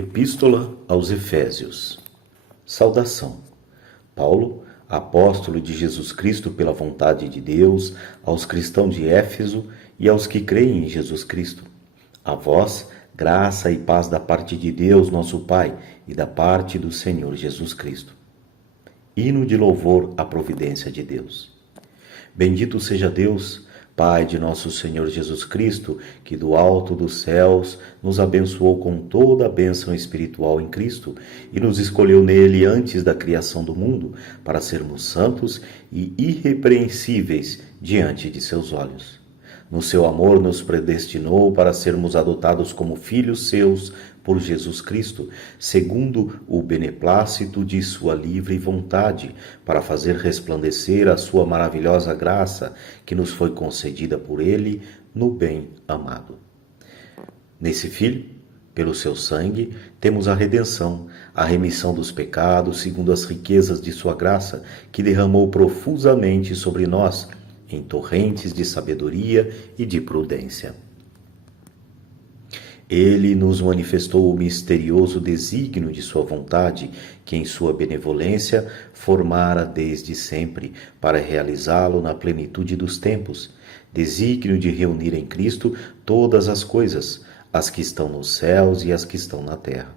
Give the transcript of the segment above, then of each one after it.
Epístola aos Efésios. Saudação. Paulo, apóstolo de Jesus Cristo pela vontade de Deus, aos cristãos de Éfeso e aos que creem em Jesus Cristo. A vós, graça e paz da parte de Deus, nosso Pai, e da parte do Senhor Jesus Cristo. Hino de louvor à providência de Deus. Bendito seja Deus, Pai de nosso Senhor Jesus Cristo, que do alto dos céus nos abençoou com toda a bênção espiritual em Cristo e nos escolheu nele antes da criação do mundo para sermos santos e irrepreensíveis diante de seus olhos. No seu amor nos predestinou para sermos adotados como filhos seus por Jesus Cristo, segundo o beneplácito de sua livre vontade, para fazer resplandecer a sua maravilhosa graça, que nos foi concedida por ele no bem amado. Nesse Filho, pelo seu sangue, temos a redenção, a remissão dos pecados, segundo as riquezas de sua graça, que derramou profusamente sobre nós, em torrentes de sabedoria e de prudência. Ele nos manifestou o misterioso desígnio de sua vontade, que em sua benevolência formara desde sempre, para realizá-lo na plenitude dos tempos, desígnio de reunir em Cristo todas as coisas, as que estão nos céus e as que estão na terra.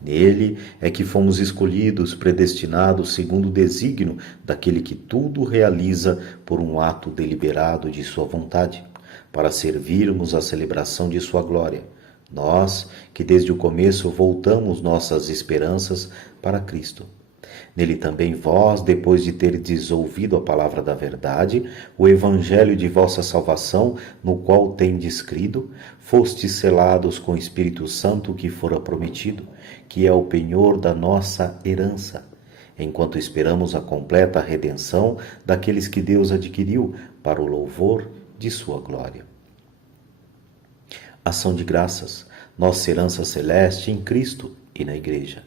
Nele é que fomos escolhidos, predestinados segundo o desígnio daquele que tudo realiza por um ato deliberado de sua vontade, para servirmos à celebração de sua glória. Nós, que desde o começo voltamos nossas esperanças para Cristo. Nele também vós, depois de terdes ouvido a palavra da verdade, o evangelho de vossa salvação, no qual tendes crido, fostes selados com o Espírito Santo que fora prometido, que é o penhor da nossa herança, enquanto esperamos a completa redenção daqueles que Deus adquiriu para o louvor de sua glória. Ação de graças, nossa herança celeste em Cristo e na Igreja.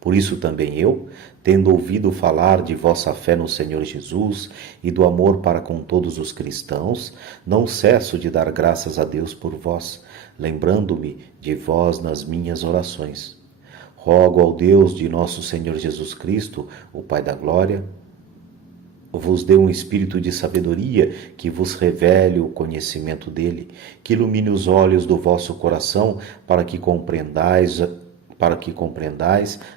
Por isso também eu, tendo ouvido falar de vossa fé no Senhor Jesus e do amor para com todos os cristãos, não cesso de dar graças a Deus por vós, lembrando-me de vós nas minhas orações. Rogo ao Deus de nosso Senhor Jesus Cristo, o Pai da Glória, vos dê um espírito de sabedoria que vos revele o conhecimento dele, que ilumine os olhos do vosso coração para que compreendais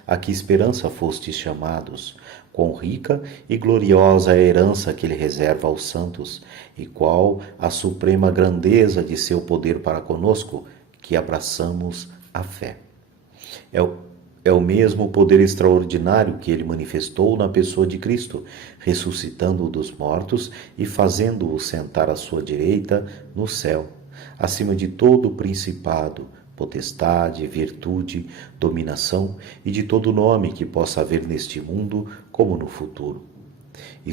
a que esperança fostes chamados, quão rica e gloriosa é a herança que ele reserva aos santos, e qual a suprema grandeza de seu poder para conosco, que abraçamos a fé. É o mesmo poder extraordinário que ele manifestou na pessoa de Cristo, ressuscitando-o dos mortos e fazendo-o sentar à sua direita no céu, acima de todo principado, potestade, virtude, dominação e de todo nome que possa haver neste mundo como no futuro. E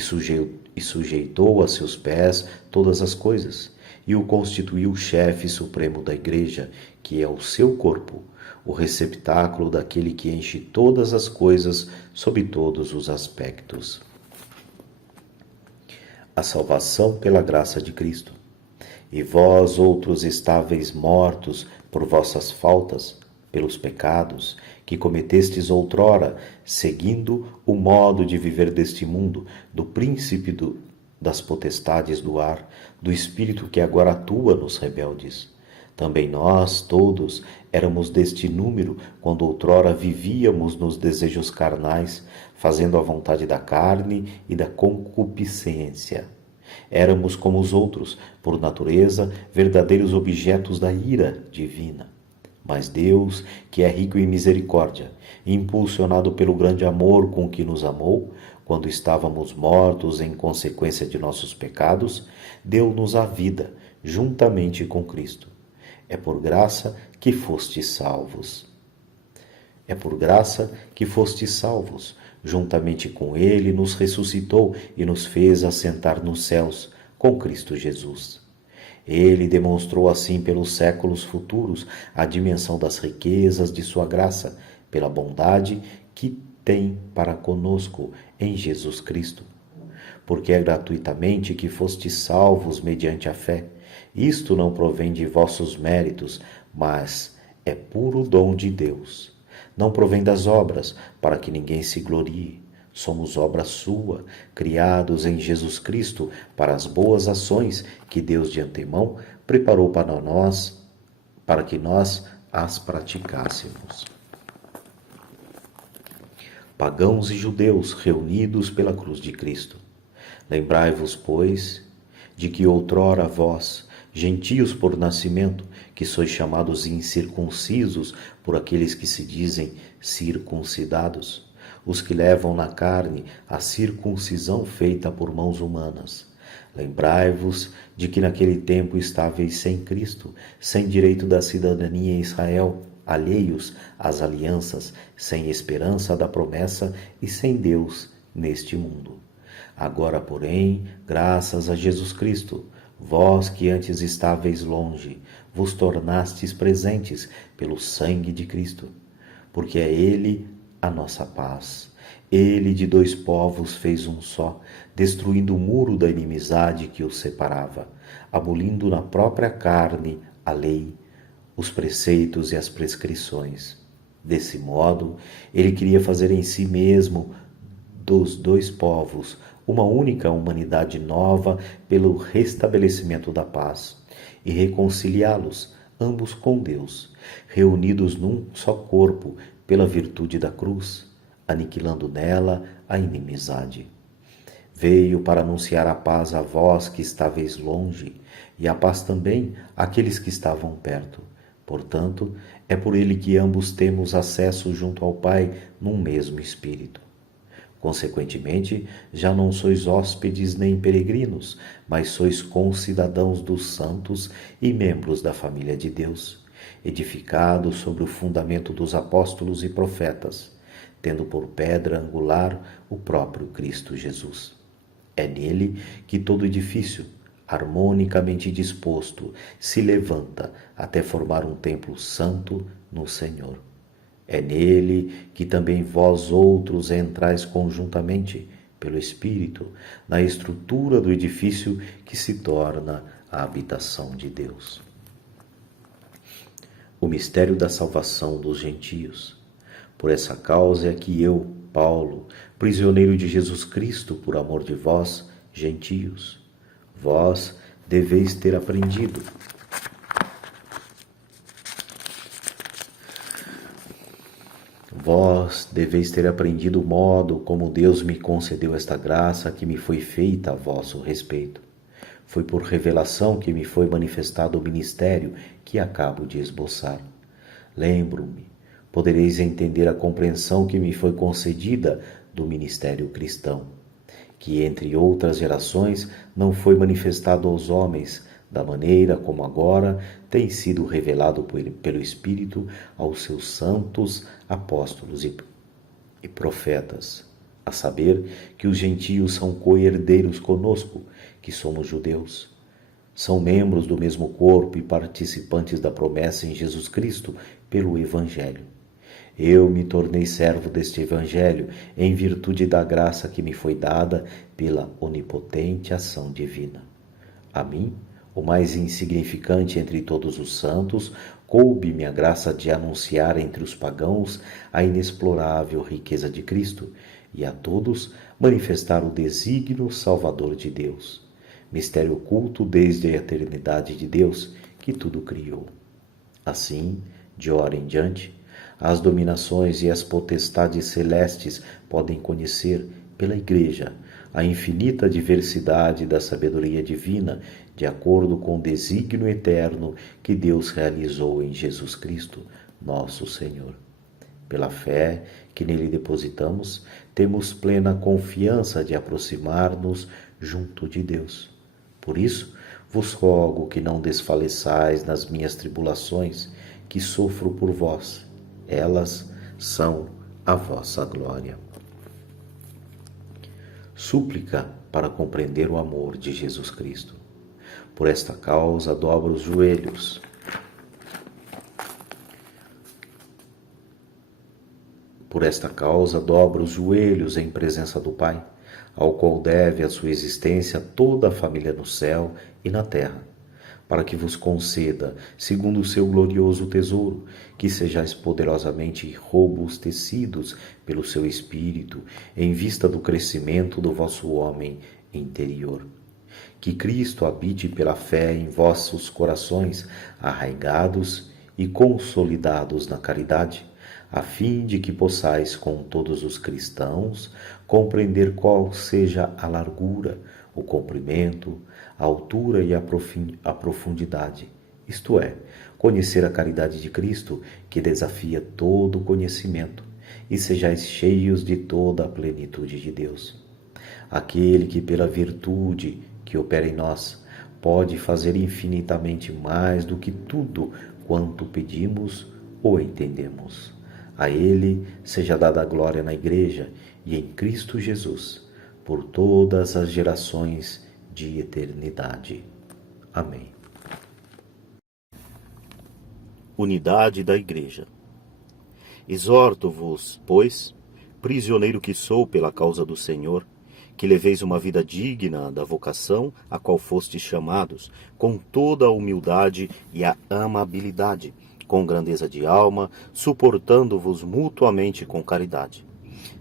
sujeitou a seus pés todas as coisas, e o constituiu chefe supremo da Igreja, que é o seu corpo, o receptáculo daquele que enche todas as coisas sob todos os aspectos. A salvação pela graça de Cristo. E vós outros estáveis mortos por vossas faltas, pelos pecados que cometestes outrora, seguindo o modo de viver deste mundo, do príncipe das potestades do ar, do espírito que agora atua nos rebeldes. Também nós, todos, éramos deste número quando outrora vivíamos nos desejos carnais, fazendo a vontade da carne e da concupiscência. Éramos como os outros, por natureza, verdadeiros objetos da ira divina. Mas Deus, que é rico em misericórdia, impulsionado pelo grande amor com que nos amou, quando estávamos mortos em consequência de nossos pecados, deu-nos a vida, juntamente com Cristo. É por graça que fostes salvos. É por graça que fostes salvos. Juntamente com ele nos ressuscitou e nos fez assentar nos céus com Cristo Jesus. Ele demonstrou assim pelos séculos futuros a dimensão das riquezas de sua graça, pela bondade que tem para conosco em Jesus Cristo. Porque é gratuitamente que fostes salvos mediante a fé. Isto não provém de vossos méritos, mas é puro dom de Deus. Não provém das obras, para que ninguém se glorie. Somos obra sua, criados em Jesus Cristo para as boas ações que Deus de antemão preparou para nós, para que nós as praticássemos. Pagãos e judeus reunidos pela cruz de Cristo. Lembrai-vos, pois, de que outrora vós, gentios por nascimento, que sois chamados incircuncisos por aqueles que se dizem circuncidados, os que levam na carne a circuncisão feita por mãos humanas. Lembrai-vos de que naquele tempo estáveis sem Cristo, sem direito da cidadania em Israel, alheios às alianças, sem esperança da promessa e sem Deus neste mundo. Agora, porém, graças a Jesus Cristo, vós que antes estáveis longe, vos tornastes presentes pelo sangue de Cristo, porque é Ele a nossa paz. Ele de dois povos fez um só, destruindo o muro da inimizade que os separava, abolindo na própria carne a lei, os preceitos e as prescrições. Desse modo, ele queria fazer em si mesmo dos dois povos uma única humanidade nova pelo restabelecimento da paz e reconciliá-los, ambos com Deus, reunidos num só corpo pela virtude da cruz, aniquilando nela a inimizade. Veio para anunciar a paz a vós que estáveis longe, e a paz também àqueles que estavam perto. Portanto, é por ele que ambos temos acesso junto ao Pai num mesmo Espírito. Consequentemente, já não sois hóspedes nem peregrinos, mas sois concidadãos dos santos e membros da família de Deus, edificados sobre o fundamento dos apóstolos e profetas, tendo por pedra angular o próprio Cristo Jesus. É nele que todo edifício, harmonicamente disposto, se levanta até formar um templo santo no Senhor. É nele que também vós outros entrais conjuntamente, pelo Espírito, na estrutura do edifício que se torna a habitação de Deus. O mistério da salvação dos gentios. Por essa causa é que eu, Paulo, prisioneiro de Jesus Cristo, por amor de vós, gentios, vós deveis ter aprendido o modo como Deus me concedeu esta graça que me foi feita a vosso respeito. Foi por revelação que me foi manifestado o ministério que acabo de esboçar. Lembro-me, podereis entender a compreensão que me foi concedida do ministério cristão, que entre outras gerações não foi manifestado aos homens, da maneira como agora tem sido revelado pelo Espírito aos seus santos apóstolos e profetas, a saber que os gentios são co-herdeiros conosco, que somos judeus. São membros do mesmo corpo e participantes da promessa em Jesus Cristo pelo Evangelho. Eu me tornei servo deste Evangelho em virtude da graça que me foi dada pela onipotente ação divina. A mim, o mais insignificante entre todos os santos, coube-me a graça de anunciar entre os pagãos a inexplorável riqueza de Cristo e a todos manifestar o desígnio salvador de Deus, mistério oculto desde a eternidade de Deus que tudo criou. Assim, de hora em diante, as dominações e as potestades celestes podem conhecer, pela Igreja, a infinita diversidade da sabedoria divina, de acordo com o desígnio eterno que Deus realizou em Jesus Cristo, nosso Senhor. Pela fé que nele depositamos, temos plena confiança de aproximar-nos junto de Deus. Por isso, vos rogo que não desfaleçais nas minhas tribulações, que sofro por vós. Elas são a vossa glória. Súplica para compreender o amor de Jesus Cristo. Por esta causa dobro os joelhos. Por esta causa dobro os joelhos em presença do Pai, ao qual deve a sua existência toda a família no céu e na terra, para que vos conceda, segundo o seu glorioso tesouro, que sejais poderosamente robustecidos pelo seu Espírito, em vista do crescimento do vosso homem interior. Que Cristo habite pela fé em vossos corações, arraigados e consolidados na caridade, a fim de que possais com todos os cristãos compreender qual seja a largura, o comprimento, a altura e a profundidade, isto é, conhecer a caridade de Cristo, que desafia todo conhecimento, e sejais cheios de toda a plenitude de Deus. Aquele que pela virtude que opera em nós pode fazer infinitamente mais do que tudo quanto pedimos ou entendemos. A Ele seja dada a glória na Igreja e em Cristo Jesus, por todas as gerações de eternidade. Amém. Unidade da Igreja. Exorto-vos, pois, prisioneiro que sou pela causa do Senhor, que leveis uma vida digna da vocação a qual fostes chamados, com toda a humildade e a amabilidade, com grandeza de alma, suportando-vos mutuamente com caridade.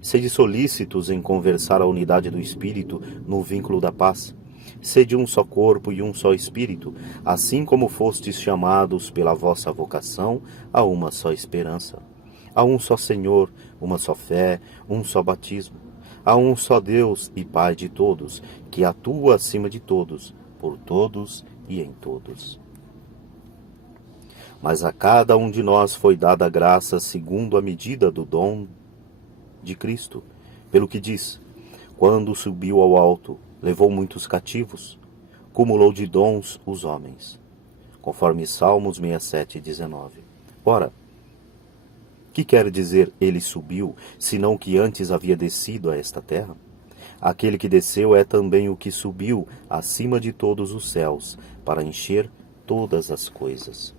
Sede solícitos em conversar a unidade do Espírito no vínculo da paz. Sede um só corpo e um só Espírito, assim como fostes chamados pela vossa vocação a uma só esperança. Há um só Senhor, uma só fé, um só batismo. Há um só Deus e Pai de todos, que atua acima de todos, por todos e em todos. Mas a cada um de nós foi dada a graça segundo a medida do dom de Cristo, pelo que diz: quando subiu ao alto, levou muitos cativos, cumulou de dons os homens. Conforme Salmos 67:19. Ora, que quer dizer ele subiu, senão que antes havia descido a esta terra? Aquele que desceu é também o que subiu acima de todos os céus, para encher todas as coisas.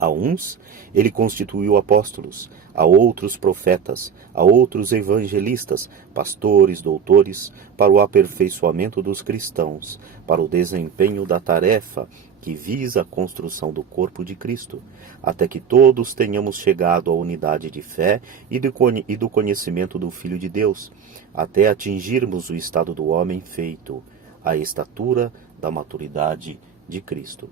A uns ele constituiu apóstolos, a outros profetas, a outros evangelistas, pastores, doutores, para o aperfeiçoamento dos cristãos, para o desempenho da tarefa que visa a construção do corpo de Cristo, até que todos tenhamos chegado à unidade de fé e do conhecimento do Filho de Deus, até atingirmos o estado do homem feito, a estatura da maturidade de Cristo.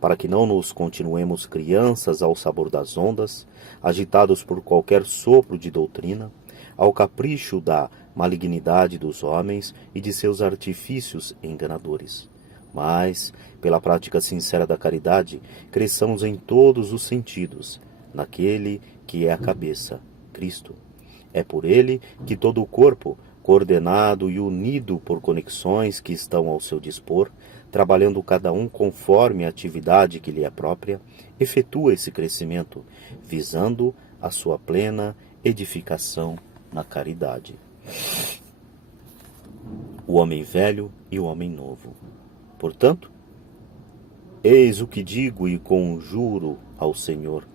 Para que não nos continuemos crianças ao sabor das ondas, agitados por qualquer sopro de doutrina, ao capricho da malignidade dos homens e de seus artifícios enganadores. Mas, pela prática sincera da caridade, cresçamos em todos os sentidos, naquele que é a cabeça, Cristo. É por ele que todo o corpo, coordenado e unido por conexões que estão ao seu dispor, trabalhando cada um conforme a atividade que lhe é própria, efetua esse crescimento, visando a sua plena edificação na caridade. O homem velho e o homem novo. Portanto, eis o que digo e conjuro ao Senhor: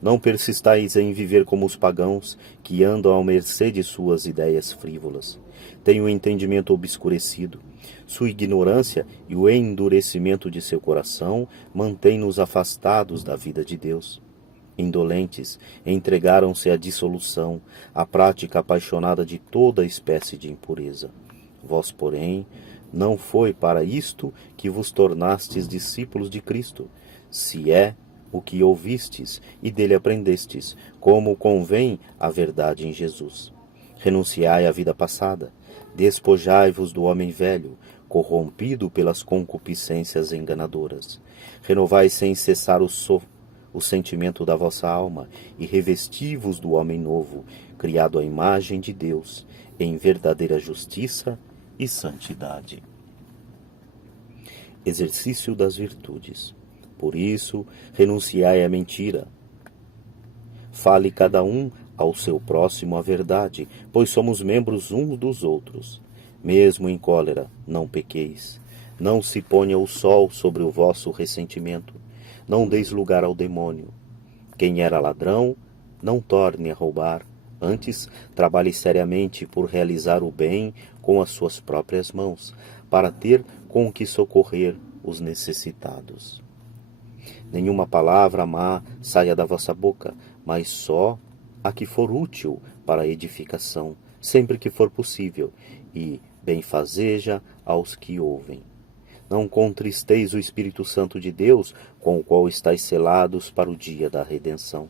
não persistais em viver como os pagãos, que andam à mercê de suas ideias frívolas. Têm o entendimento obscurecido. Sua ignorância e o endurecimento de seu coração mantêm-nos afastados da vida de Deus. Indolentes, entregaram-se à dissolução, à prática apaixonada de toda espécie de impureza. Vós, porém, não foi para isto que vos tornastes discípulos de Cristo, se é o que ouvistes e dele aprendestes, como convém à verdade em Jesus. Renunciai à vida passada, despojai-vos do homem velho, corrompido pelas concupiscências enganadoras. Renovai sem cessar o sentimento da vossa alma e revesti-vos do homem novo, criado à imagem de Deus, em verdadeira justiça e santidade. Exercício das virtudes. Por isso, renunciai à mentira. Fale cada um ao seu próximo a verdade, pois somos membros uns dos outros. Mesmo em cólera, não pequeis. Não se ponha o sol sobre o vosso ressentimento. Não deis lugar ao demônio. Quem era ladrão, não torne a roubar. Antes, trabalhe seriamente por realizar o bem com as suas próprias mãos, para ter com que socorrer os necessitados. Nenhuma palavra má saia da vossa boca, mas só a que for útil para a edificação, sempre que for possível, e benfazeja aos que ouvem. Não contristeis o Espírito Santo de Deus, com o qual estáis selados para o dia da redenção.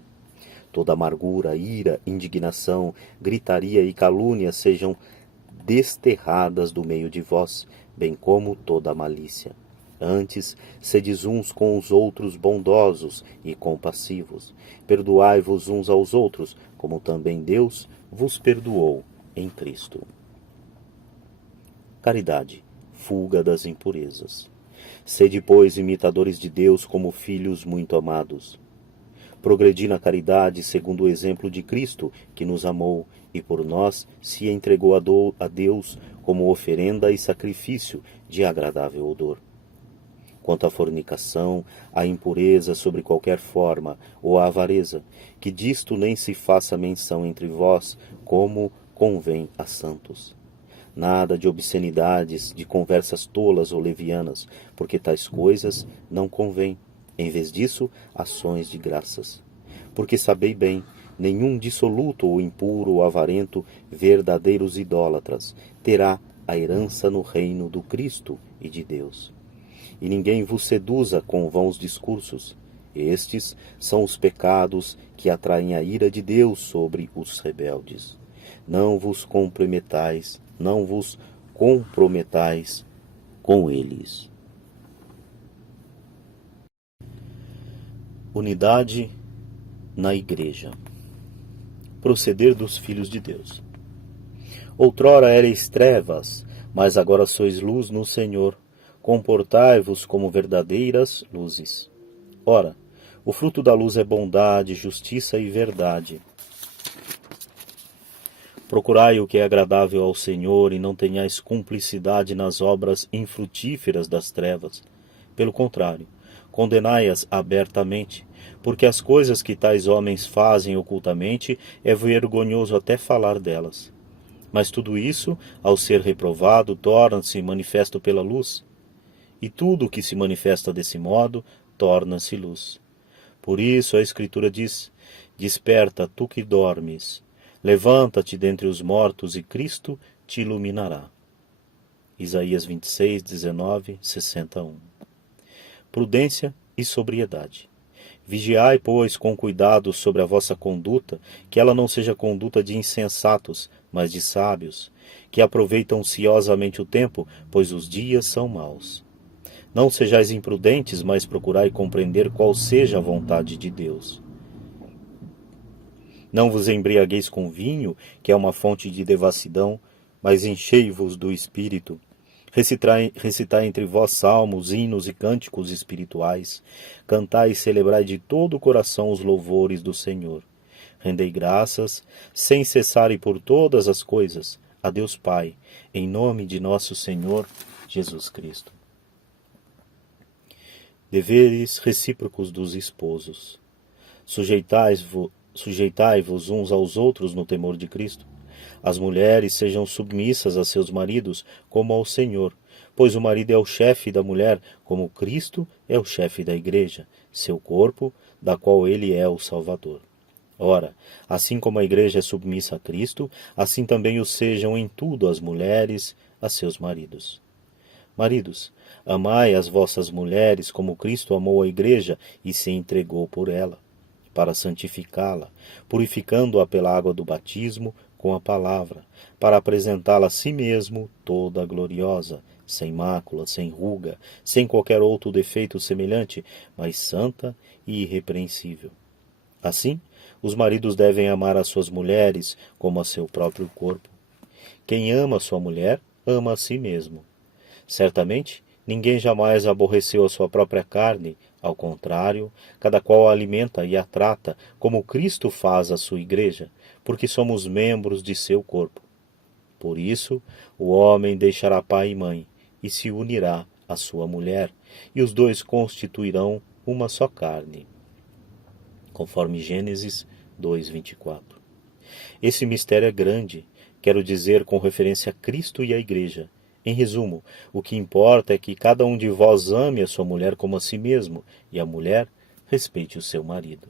Toda amargura, ira, indignação, gritaria e calúnia sejam desterradas do meio de vós, bem como toda malícia. Antes, sedes uns com os outros bondosos e compassivos. Perdoai-vos uns aos outros, como também Deus vos perdoou em Cristo. Caridade, fuga das impurezas. Sede, pois, imitadores de Deus como filhos muito amados. Progredi na caridade segundo o exemplo de Cristo, que nos amou e por nós se entregou a Deus como oferenda e sacrifício de agradável odor. Quanto à fornicação, à impureza sobre qualquer forma, ou à avareza, que disto nem se faça menção entre vós, como convém a santos. Nada de obscenidades, de conversas tolas ou levianas, porque tais coisas não convêm. Em vez disso, ações de graças. Porque sabei bem, nenhum dissoluto ou impuro ou avarento, verdadeiros idólatras, terá a herança no reino do Cristo e de Deus. E ninguém vos seduza com vãos discursos. Estes são os pecados que atraem a ira de Deus sobre os rebeldes. Não vos comprometais com eles. Unidade na Igreja. Proceder dos filhos de Deus. Outrora erais trevas, mas agora sois luz no Senhor. Comportai-vos como verdadeiras luzes. Ora, o fruto da luz é bondade, justiça e verdade. Procurai o que é agradável ao Senhor e não tenhais cumplicidade nas obras infrutíferas das trevas. Pelo contrário, condenai-as abertamente, porque as coisas que tais homens fazem ocultamente é vergonhoso até falar delas. Mas tudo isso, ao ser reprovado, torna-se manifesto pela luz. E tudo o que se manifesta desse modo, torna-se luz. Por isso a Escritura diz: Desperta, tu que dormes, levanta-te dentre os mortos e Cristo te iluminará. Isaías 26, 19, 61. Prudência e sobriedade. Vigiai, pois, com cuidado sobre a vossa conduta, que ela não seja conduta de insensatos, mas de sábios, que aproveitam ciosamente o tempo, pois os dias são maus. Não sejais imprudentes, mas procurai compreender qual seja a vontade de Deus. Não vos embriagueis com vinho, que é uma fonte de devassidão, mas enchei-vos do Espírito. Recitai entre vós salmos, hinos e cânticos espirituais. Cantai e celebrai de todo o coração os louvores do Senhor. Rendei graças, sem cessar e por todas as coisas, a Deus Pai, em nome de nosso Senhor Jesus Cristo. Deveres recíprocos dos esposos. Sujeitai-vos uns aos outros no temor de Cristo. As mulheres sejam submissas a seus maridos como ao Senhor, pois o marido é o chefe da mulher, como Cristo é o chefe da Igreja, seu corpo, da qual ele é o Salvador. Ora, assim como a Igreja é submissa a Cristo, assim também o sejam em tudo as mulheres a seus maridos. Maridos, amai as vossas mulheres como Cristo amou a Igreja e se entregou por ela, para santificá-la, purificando-a pela água do batismo com a palavra, para apresentá-la a si mesmo toda gloriosa, sem mácula, sem ruga, sem qualquer outro defeito semelhante, mas santa e irrepreensível. Assim, os maridos devem amar as suas mulheres como a seu próprio corpo. Quem ama sua mulher, ama a si mesmo. Certamente, ninguém jamais aborreceu a sua própria carne, ao contrário, cada qual a alimenta e a trata, como Cristo faz a sua Igreja, porque somos membros de seu corpo. Por isso, o homem deixará pai e mãe, e se unirá à sua mulher, e os dois constituirão uma só carne. Conforme Gênesis 2:24. Esse mistério é grande, quero dizer com referência a Cristo e à Igreja. Em resumo, o que importa é que cada um de vós ame a sua mulher como a si mesmo, e a mulher respeite o seu marido.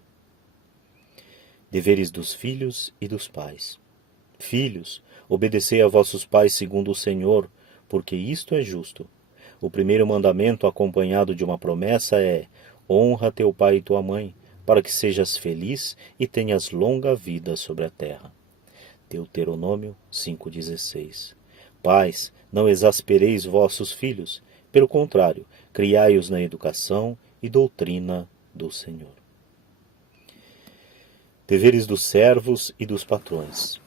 Deveres dos filhos e dos pais. Filhos, obedecei a vossos pais segundo o Senhor, porque isto é justo. O primeiro mandamento, acompanhado de uma promessa, é: honra teu pai e tua mãe, para que sejas feliz e tenhas longa vida sobre a terra. Deuteronômio 5,16. Pais, não exaspereis vossos filhos, pelo contrário, criai-os na educação e doutrina do Senhor. Deveres dos servos e dos patrões.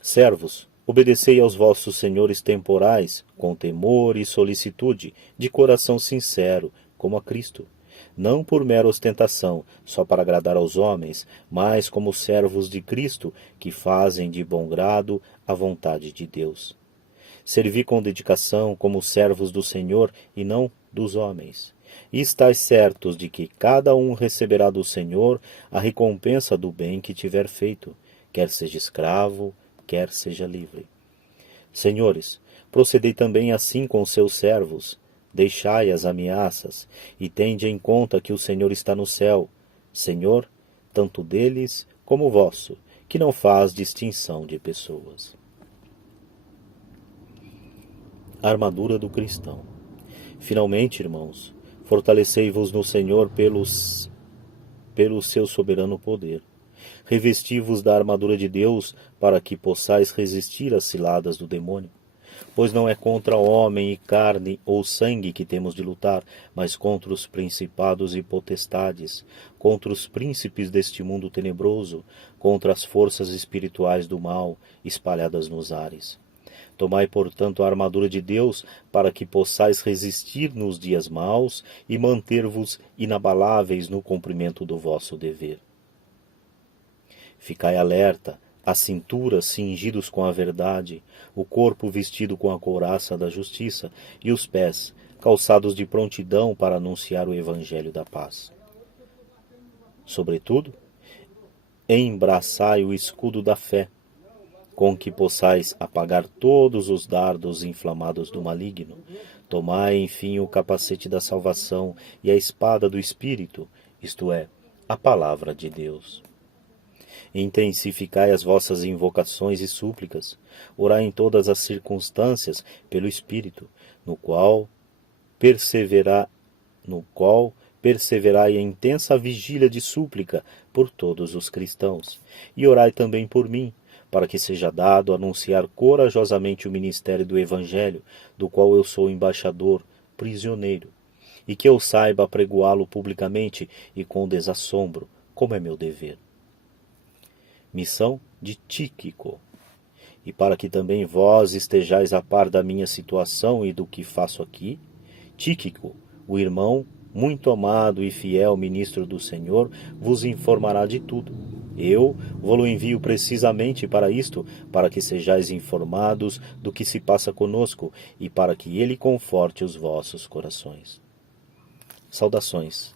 Servos, obedecei aos vossos senhores temporais, com temor e solicitude, de coração sincero, como a Cristo. Não por mera ostentação, só para agradar aos homens, mas como servos de Cristo, que fazem de bom grado a vontade de Deus. Servi com dedicação como servos do Senhor e não dos homens. E estais certos de que cada um receberá do Senhor a recompensa do bem que tiver feito, quer seja escravo, quer seja livre. Senhores, procedei também assim com seus servos. Deixai as ameaças, e tende em conta que o Senhor está no céu, Senhor, tanto deles como vosso, que não faz distinção de pessoas. A armadura do cristão. Finalmente, irmãos, fortalecei-vos no Senhor pelo seu soberano poder. Revesti-vos da armadura de Deus, para que possais resistir às ciladas do demônio. Pois não é contra homem e carne ou sangue que temos de lutar, mas contra os principados e potestades, contra os príncipes deste mundo tenebroso, contra as forças espirituais do mal espalhadas nos ares. Tomai, portanto, a armadura de Deus, para que possais resistir nos dias maus e manter-vos inabaláveis no cumprimento do vosso dever. Ficai alerta, a cintura cingidos com a verdade, o corpo vestido com a couraça da justiça e os pés calçados de prontidão para anunciar o evangelho da paz. Sobretudo, embraçai o escudo da fé, com que possais apagar todos os dardos inflamados do maligno. Tomai, enfim, o capacete da salvação e a espada do Espírito, isto é, a palavra de Deus. Intensificai as vossas invocações e súplicas, orai em todas as circunstâncias pelo Espírito, no qual perseverai em intensa vigília de súplica por todos os cristãos, e orai também por mim, para que seja dado anunciar corajosamente o ministério do Evangelho, do qual eu sou embaixador, prisioneiro, e que eu saiba apregoá-lo publicamente e com desassombro, como é meu dever. Missão de Tíquico. E para que também vós estejais a par da minha situação e do que faço aqui, Tíquico, o irmão, muito amado e fiel ministro do Senhor, vos informará de tudo. Eu vou-lo envio precisamente para isto, para que sejais informados do que se passa conosco e para que ele conforte os vossos corações. Saudações.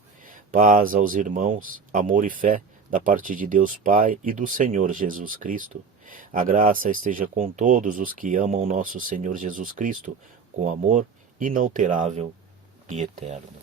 Paz aos irmãos, amor e fé, da parte de Deus Pai e do Senhor Jesus Cristo. A graça esteja com todos os que amam nosso Senhor Jesus Cristo, com amor inalterável e eterno.